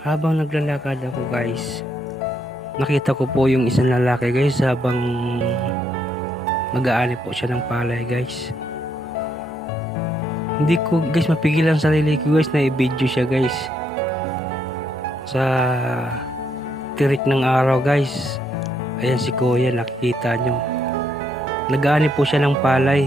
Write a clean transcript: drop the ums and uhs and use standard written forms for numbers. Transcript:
Habang naglalakad ako guys, nakita ko po yung isang lalaki guys habang mag-aani po siya ng palay guys. Hindi ko guys mapigilan ang sarili ko guys na i-video siya guys. Sa tirik ng araw guys, ayan si kuya, nakikita nyo. Nag-aani po siya ng palay.